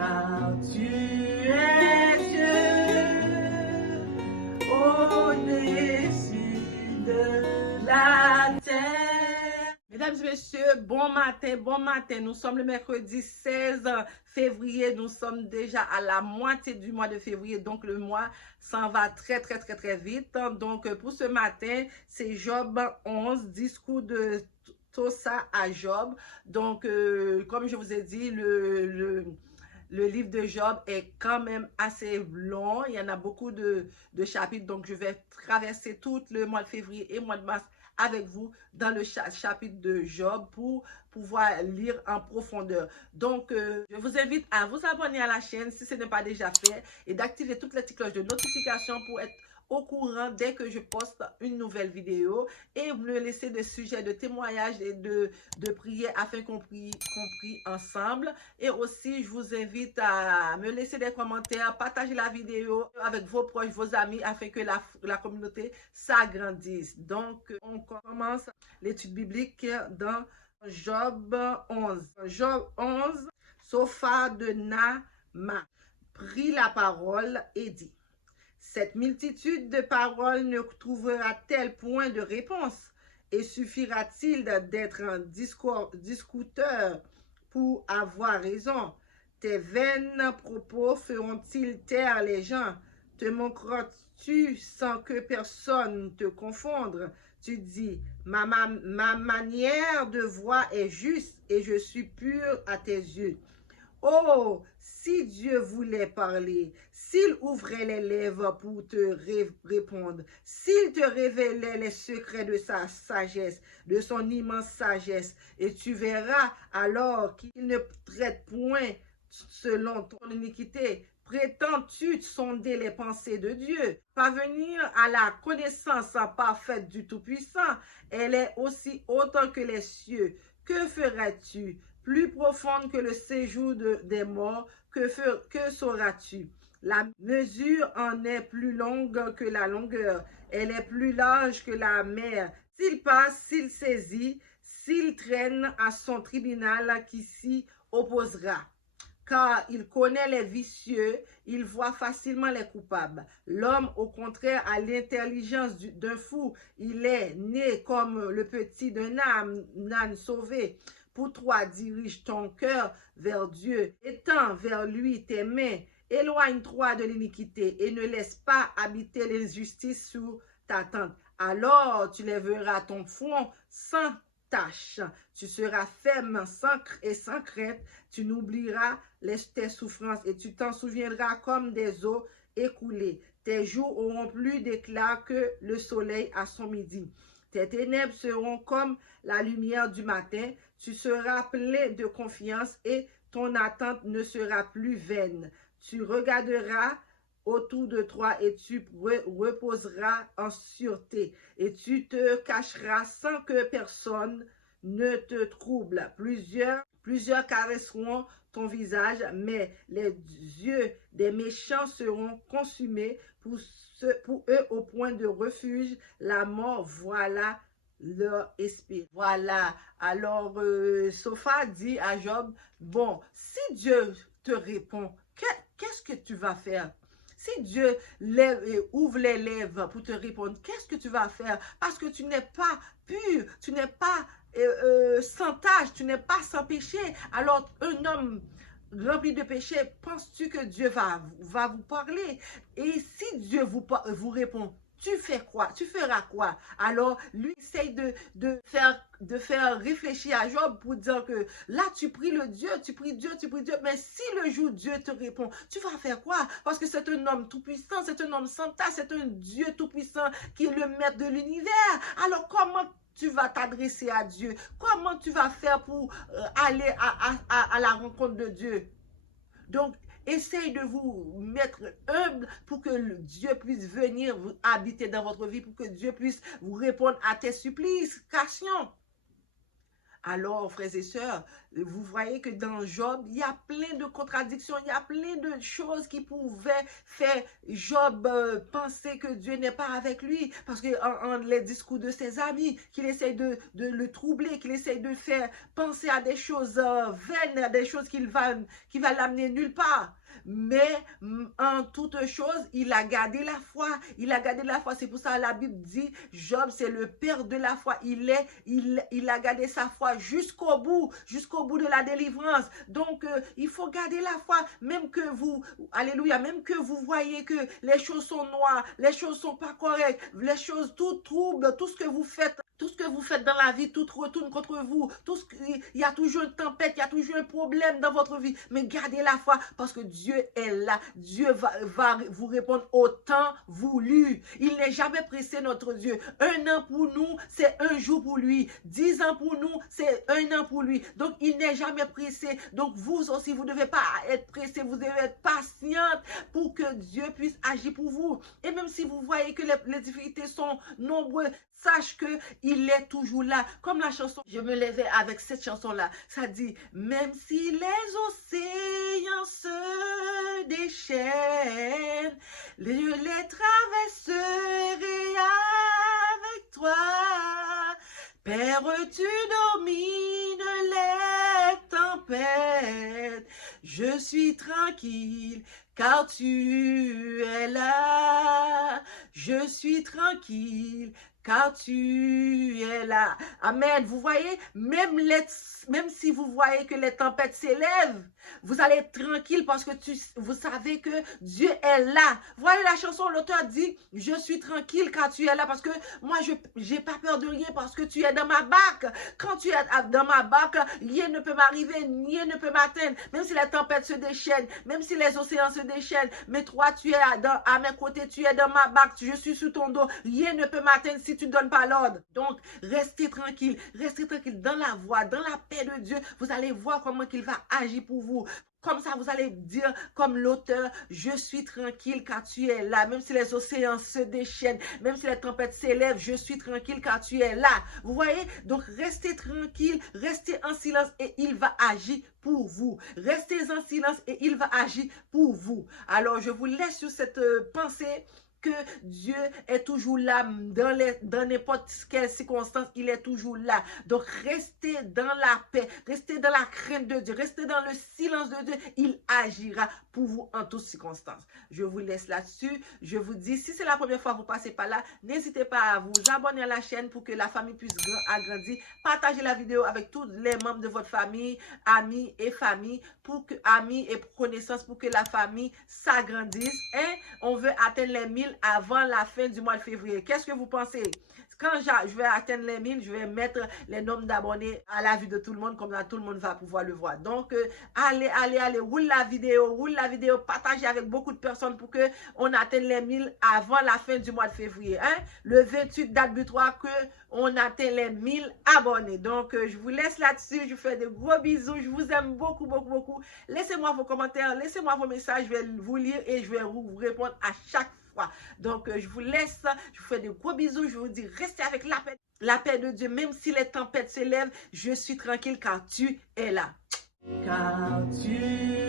car tu es Dieu au-dessus de la terre. Mesdames et messieurs, bon matin, bon matin. Nous sommes le mercredi 16 février. Nous sommes déjà à la moitié du mois de février. Donc, le mois s'en va très vite. Donc, pour ce matin, c'est Job 11, discours de Tosa à Job. Donc, comme je vous ai dit, le livre de Job est quand même assez long. Il y en a beaucoup de chapitres. Donc, je vais traverser tout le mois de février et le mois de mars avec vous dans le chapitre de Job pour pouvoir lire en profondeur. Donc, je vous invite à vous abonner à la chaîne si ce n'est pas déjà fait et d'activer toutes les petites cloches de notification pour être au courant dès que je poste une nouvelle vidéo et me laisser des sujets de témoignages et de prières afin qu'on prie ensemble. Et aussi, je vous invite à me laisser des commentaires, partager la vidéo avec vos proches, vos amis afin que la communauté s'agrandisse. Donc, on commence l'étude biblique dans Job 11. Job 11, Sophar de Naama prit la parole et dit: cette multitude de paroles ne trouvera-t-elle point de réponse? Et suffira-t-il d'être un discuteur pour avoir raison? Tes vains propos feront-ils taire les gens? Te moqueras-tu sans que personne te confonde? Tu dis, ma manière de voir est juste et je suis pur à tes yeux. Oh, si Dieu voulait parler, s'il ouvrait les lèvres pour te répondre, s'il te révélait les secrets de sa sagesse, de son immense sagesse, et tu verras alors qu'il ne traite point selon ton iniquité. Prétends-tu sonder les pensées de Dieu? Parvenir à la connaissance parfaite du Tout-Puissant, elle est aussi haute que les cieux. Que feras-tu? Plus profonde que le séjour des morts, que sauras-tu? La mesure en est plus longue que la longueur, elle est plus large que la mer. S'il passe, s'il saisit, s'il traîne à son tribunal, qui s'y opposera? Car il connaît les vicieux, il voit facilement les coupables. L'homme, au contraire, a l'intelligence d'un fou. Il est né comme le petit d'un âne sauvé. Pour toi, dirige ton cœur vers Dieu, étends vers lui tes mains, éloigne-toi de l'iniquité et ne laisse pas habiter l'injustice sous ta tente. Alors tu lèveras ton front sans tache, tu seras ferme sans crainte, tu n'oublieras tes souffrances et tu t'en souviendras comme des eaux écoulées. Tes jours auront plus d'éclat que le soleil à son midi. Tes ténèbres seront comme la lumière du matin. Tu seras plein de confiance et ton attente ne sera plus vaine. Tu regarderas autour de toi et tu reposeras en sûreté. Et tu te cacheras sans que personne ne te trouble. Plusieurs caresseront ton visage, mais les yeux des méchants seront consumés pour eux au point de refuge. La mort, voilà leur esprit. Voilà. Alors, Sophar dit à Job, bon, si Dieu te répond, qu'est-ce que tu vas faire? Si Dieu ouvre les lèvres pour te répondre, qu'est-ce que tu vas faire? Parce que tu n'es pas pur, tu n'es pas sans tache, tu n'es pas sans péché. Alors, un homme rempli de péché, penses-tu que Dieu va vous parler? Et si Dieu vous répond, tu fais quoi? Tu feras quoi? Alors, lui essaye de faire réfléchir à Job pour dire que là, tu pries Dieu, mais si le jour Dieu te répond, tu vas faire quoi? Parce que c'est un homme tout-puissant, c'est un homme sans tache, c'est un Dieu tout-puissant qui est le maître de l'univers. Alors, comment tu vas t'adresser à Dieu? Comment tu vas faire pour aller à la rencontre de Dieu? Donc, essayez de vous mettre humble pour que Dieu puisse venir vous habiter dans votre vie, pour que Dieu puisse vous répondre à tes supplications. Alors, frères et sœurs, vous voyez que dans Job, il y a plein de contradictions, il y a plein de choses qui pouvaient faire Job penser que Dieu n'est pas avec lui, parce que en les discours de ses amis, qu'il essaye de le troubler, qu'il essaye de faire penser à des choses vaines, à des choses qui va l'amener nulle part. Mais en toute chose, il a gardé la foi. Il a gardé la foi. C'est pour ça que la Bible dit, Job, c'est le père de la foi. Il a gardé sa foi jusqu'au bout de la délivrance. Donc, il faut garder la foi, même que vous, alléluia, même que vous voyez que les choses sont noires, les choses sont pas correctes, les choses tout troublent, tout ce que vous faites dans la vie, tout retourne contre vous. Il y a toujours une tempête, il y a toujours un problème dans votre vie. Mais gardez la foi parce que Dieu est là. Dieu va vous répondre au temps voulu. Il n'est jamais pressé, notre Dieu. 1 an pour nous, c'est 1 jour pour lui. 10 ans pour nous, c'est 1 an pour lui. Donc, il n'est jamais pressé. Donc, vous aussi, vous ne devez pas être pressé. Vous devez être patiente pour que Dieu puisse agir pour vous. Et même si vous voyez que les difficultés sont nombreuses, sache qu'il est toujours là. Comme la chanson, je me levais avec cette chanson-là. Ça dit, même si les océans se déchaînent, je les traverserai avec toi. Père, tu domines les tempêtes. Je suis tranquille car tu es là. Je suis tranquille car tu es là. Amen. Vous voyez, même si vous voyez que les tempêtes s'élèvent, vous allez être tranquille parce que vous savez que Dieu est là. Vous voyez la chanson, l'auteur dit, je suis tranquille quand tu es là parce que moi, je n'ai pas peur de rien parce que tu es dans ma barque. Quand tu es dans ma barque, rien ne peut m'arriver, rien ne peut m'atteindre. Même si les tempêtes se déchaînent, même si les océans se déchaînent, mais toi, tu es à mes côtés, tu es dans ma barque, je suis sous ton dos, rien ne peut m'atteindre si tu ne donnes pas l'ordre. Donc, restez tranquille dans la voie, dans la paix de Dieu. Vous allez voir comment il va agir pour vous. Comme ça, vous allez dire, comme l'auteur, je suis tranquille car tu es là. Même si les océans se déchaînent, même si les tempêtes s'élèvent, je suis tranquille car tu es là. Vous voyez? Donc, restez tranquille, restez en silence et il va agir pour vous. Restez en silence et il va agir pour vous. Alors, je vous laisse sur cette pensée que Dieu est toujours là dans n'importe quelle circonstance, il est toujours là. Donc, restez dans la paix, restez dans la crainte de Dieu, restez dans le silence de Dieu. Il agira pour vous en toutes circonstances. Je vous laisse là-dessus. Je vous dis, si c'est la première fois que vous passez par là, n'hésitez pas à vous abonner à la chaîne pour que la famille puisse agrandir. Partagez la vidéo avec tous les membres de votre famille, amis et famille, amis et connaissances pour que la famille s'agrandisse. Et on veut atteindre les 1000 avant la fin du mois de février. Qu'est-ce que vous pensez? Quand je vais atteindre les 1000, je vais mettre les nombres d'abonnés à la vue de tout le monde, comme ça tout le monde va pouvoir le voir. Donc, allez, roule la vidéo, partagez avec beaucoup de personnes pour que on atteigne les 1000 avant la fin du mois de février. Hein? Le 28 date butoir que on atteint les 1000 abonnés. Donc, je vous laisse là-dessus. Je vous fais de gros bisous. Je vous aime beaucoup, beaucoup, beaucoup. Laissez-moi vos commentaires, laissez-moi vos messages. Je vais vous lire et je vais vous répondre à chaque fois. Donc, je vous laisse. Je vous fais de gros bisous. Je vous dis, restez avec la paix de Dieu. Même si les tempêtes s'élèvent, je suis tranquille car tu es là. Car tu